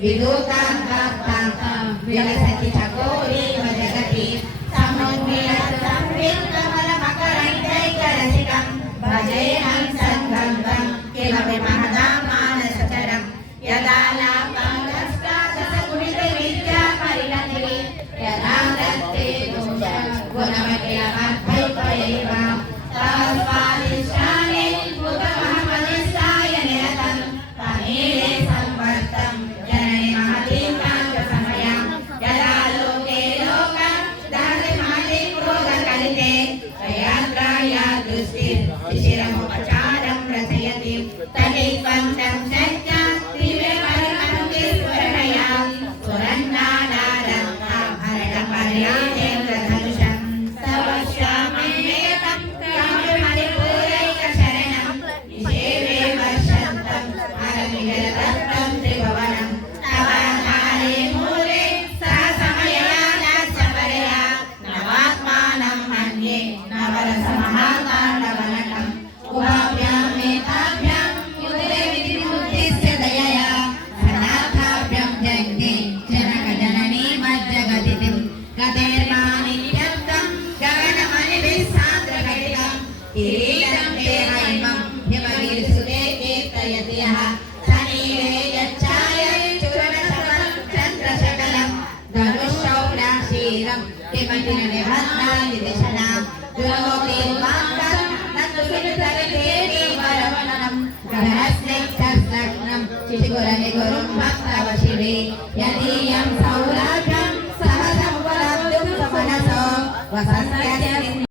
विदूतां विलसति चकोरी जगति समुन्मिलितसंवित्तमलमकरैकरसिकं भजेऽहं सद्गङ्गं किमपि महदां मानसचरं यदा लाभं दष्टादशगुणितविद्यापरिणतिः यदा दत्ते दोषं गुणमखिलमद्वैतयैव तस्मादिष्टाने भूतमहमनिष्ठाय निरतं तमीरे संवर्तं जननि महतीं कान्तसमयं यदा लोके लोकं दहति महती क्रोधकलिते तयात्राया दृष्टिशिरमुपचारं रचयति तदित्वं तं सत्या दिव्यपरिमन्ति स्फुरणया सुरन्नानारम्भरणपर्यादेन्द्रधनुषं तव श्याममेकं काममणिपूरैकशरणं निषेवे वर्षन्तं हरमिगलदत्तं त्रिभुवनं तव काले मूले सहसमयया नास्यपरया नवात्मानं मन्ये नवरसमहाताण्डवम्